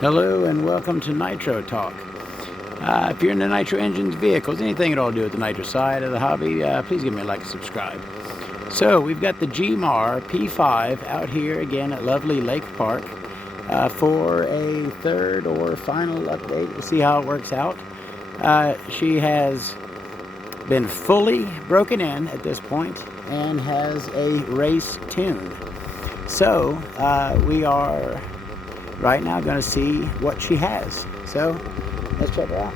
Hello and welcome to Nitro Talk. If you're into Nitro engines, vehicles, anything at all to do with the Nitro side of the hobby, please give me a like and subscribe. So we've got the Gimar P5 out here again at lovely Lake Park for a third or final update. We'll see how it works out. She has been fully broken in at this point and has a race tune. So we are right now going to see what she has. So let's check her out.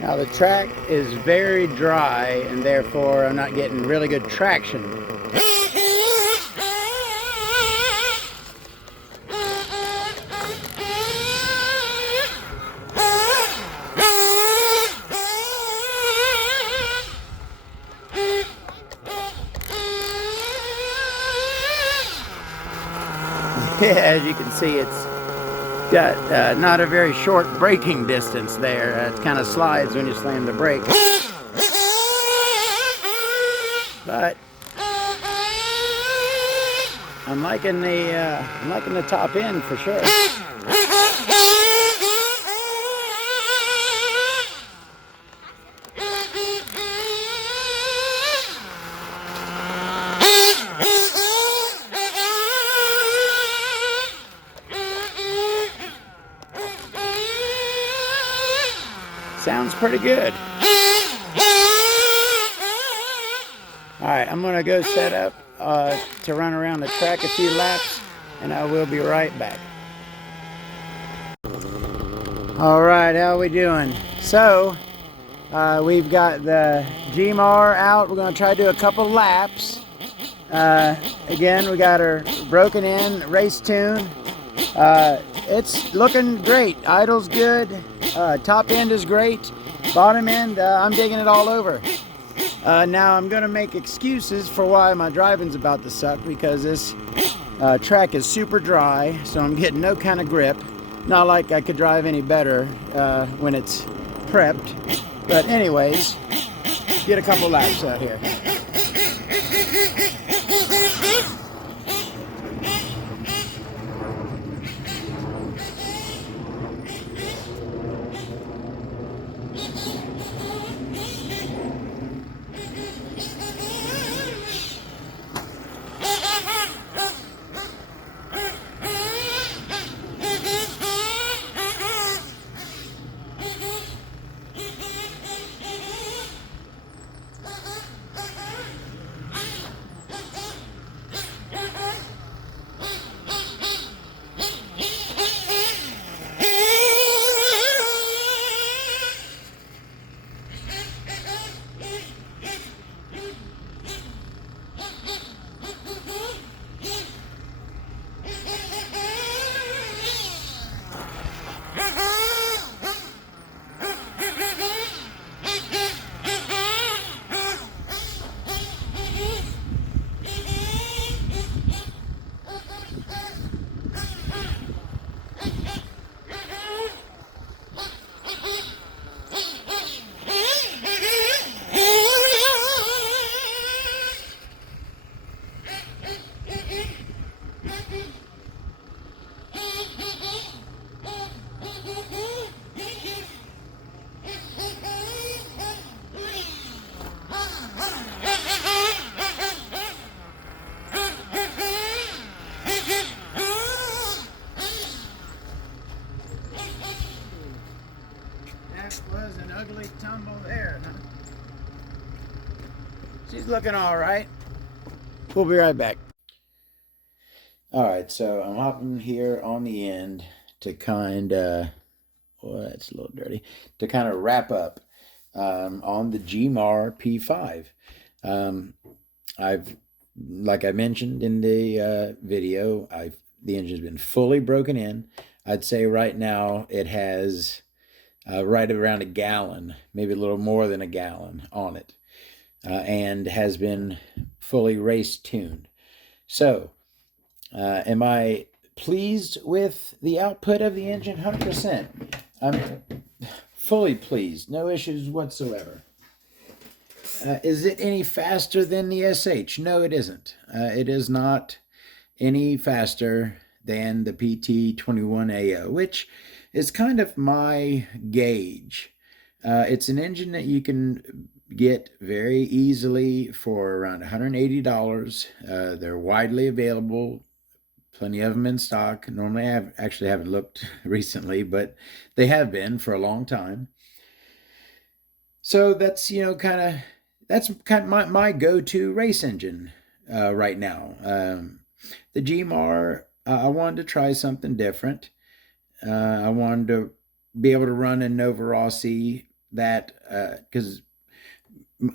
Now the track is very dry and therefore I'm not getting really good traction. As you can see, it's got not a very short braking distance there. It kind of slides when you slam the brake. But I'm liking the top end for sure. Sounds pretty good. Alright, I'm going to go set up to run around the track a few laps, and I will be right back. Alright, how are we doing? So, we've got the Gimar out. We're going to try to do a couple laps. Again, we got her broken in, race tune. It's looking great. Idle's good. Top end is great. Bottom end, I'm digging it all over. Now I'm going to make excuses for why my driving's about to suck, because this track is super dry, so I'm getting no kind of grip. Not like I could drive any better when it's prepped. But anyways, get a couple laps out here. Was an ugly tumble there, huh? She's looking all right. We'll be right back. All right, so I'm hopping here on the end to kind of, well, that's a little dirty, to kind of wrap up on the Gimar P5. Like I mentioned in the video, the engine's been fully broken in. I'd say right now it has right around a gallon, maybe a little more than a gallon on it, and has been fully race tuned. So, am I pleased with the output of the engine? 100%. I'm fully pleased. No issues whatsoever. Is it any faster than the SH? No, it isn't. It is not any faster than the PT21AO, which is kind of my gauge. It's an engine that you can get very easily for around $180. They're widely available, plenty of them in stock. Normally, I actually haven't looked recently, but they have been for a long time. So that's kind of my go-to race engine right now. The Gmar, I wanted to try something different. I wanted to be able to run a Novarossi that because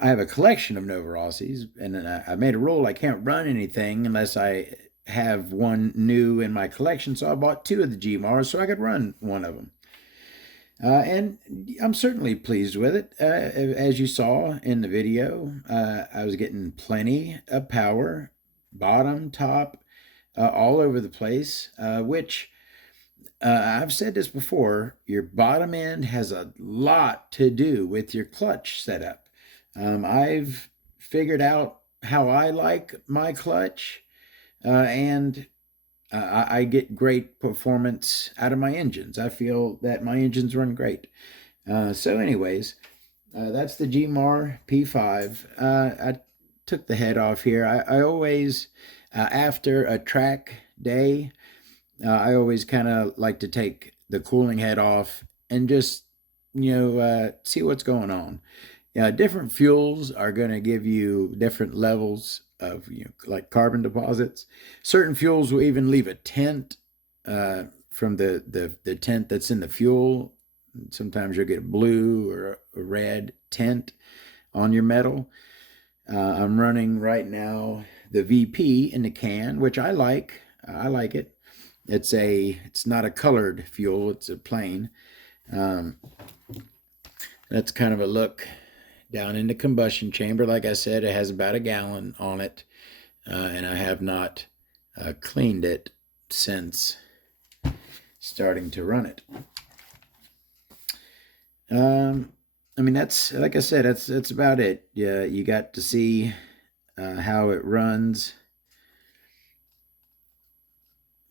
I have a collection of Novarossis, and I made a rule I can't run anything unless I have one new in my collection. So I bought two of the Gmars so I could run one of them. And I'm certainly pleased with it. As you saw in the video, I was getting plenty of power, bottom, top, all over the place, which I've said this before, your bottom end has a lot to do with your clutch setup. I've figured out how I like my clutch, and I get great performance out of my engines. I feel that my engines run great. So anyways, that's the Gimar P5. I took the head off here. I always, after a track day, I always kind of like to take the cooling head off and just, see what's going on. Different fuels are going to give you different levels of, like carbon deposits. Certain fuels will even leave a tint from the tint that's in the fuel. Sometimes you'll get a blue or a red tint on your metal. I'm running right now the VP in the can, which I like. I like it. It's not a colored fuel. It's a plain. That's kind of a look down in the combustion chamber. Like I said, it has about a gallon on it, and I have not cleaned it since starting to run it. I mean, that's, like I said, that's about it. Yeah, you got to see how it runs.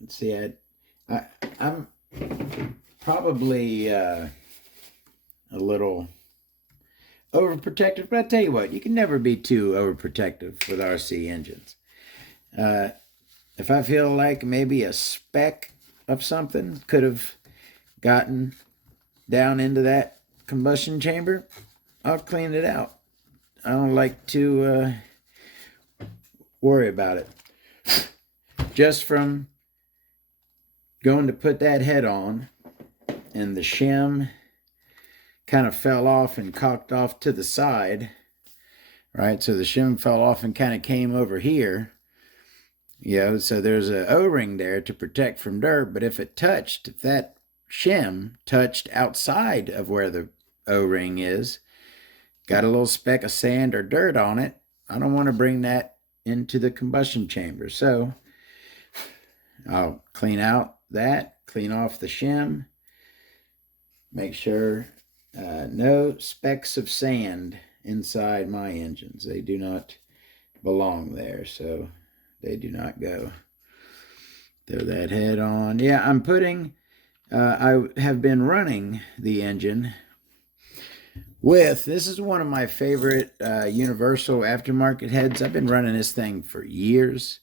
Let's see, I'm probably a little overprotective, but I tell you what, you can never be too overprotective with RC engines. If I feel like maybe a speck of something could have gotten down into that combustion chamber, I'll clean it out. I don't like to worry about it. Just from going to put that head on, and the shim kind of fell off and cocked off to the side, right? So the shim fell off and kind of came over here. So there's an O-ring there to protect from dirt, but if that shim touched outside of where the O-ring is, got a little speck of sand or dirt on it, I don't want to bring that into the combustion chamber. So I'll clean out that, clean off the shim, make sure no specks of sand inside my engines. They do not belong there, so they do not go. Throw that head on. Yeah, I'm putting, I have been running the engine with, this is one of my favorite Universal aftermarket heads. I've been running this thing for years.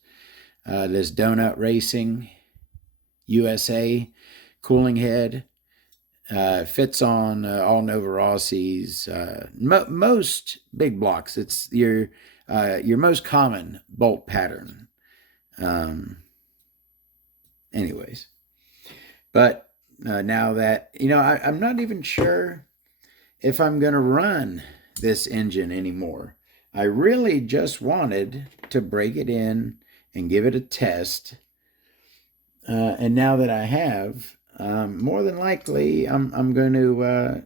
This Donut Racing USA cooling head. Fits on all Novarossis, most big blocks. It's your most common bolt pattern. Anyways, but now that, I'm not even sure if I'm going to run this engine anymore. I really just wanted to break it in and give it a test. And now that I have, more than likely, I'm going to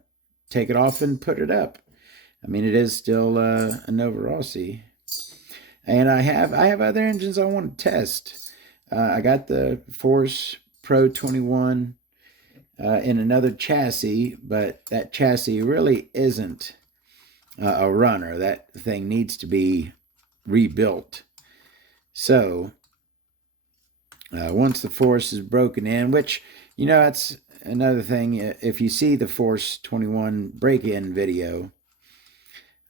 take it off and put it up. I mean, it is still a Novarossi, and I have other engines I want to test. I got the Force Pro 21 in another chassis, but that chassis really isn't a runner. That thing needs to be rebuilt. So once the force is broken in, which, you know, that's another thing. If you see the Force 21 break-in video,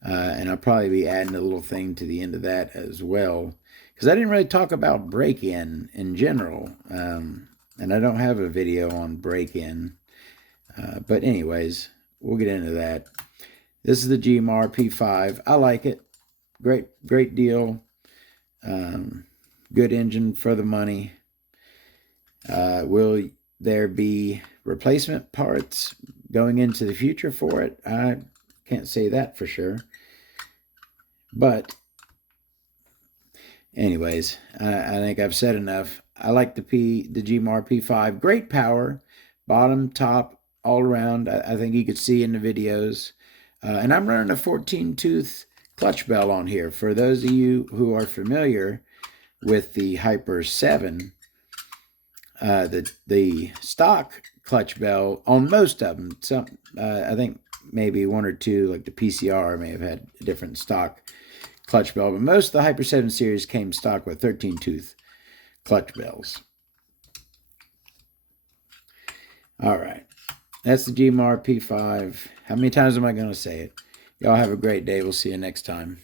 and I'll probably be adding a little thing to the end of that as well, because I didn't really talk about break-in in general, and I don't have a video on break-in. But anyways, we'll get into that. This is the Gimar P5. I like it. Great deal. Good engine for the money. Will there be replacement parts going into the future for it? I can't say that for sure. But anyways, I think I've said enough. I like the Gimar P5. Great power, bottom, top, all around. I think you could see in the videos. And I'm running a 14-tooth clutch bell on here. For those of you who are familiar with the Hyper 7, the stock clutch bell on most of them, some I think maybe one or two, like the PCR may have had a different stock clutch bell, but most of the Hyper 7 series came stock with 13-tooth clutch bells. All right, that's the Gimar P5. How many times am I going to say it? Y'all have a great day. We'll see you next time.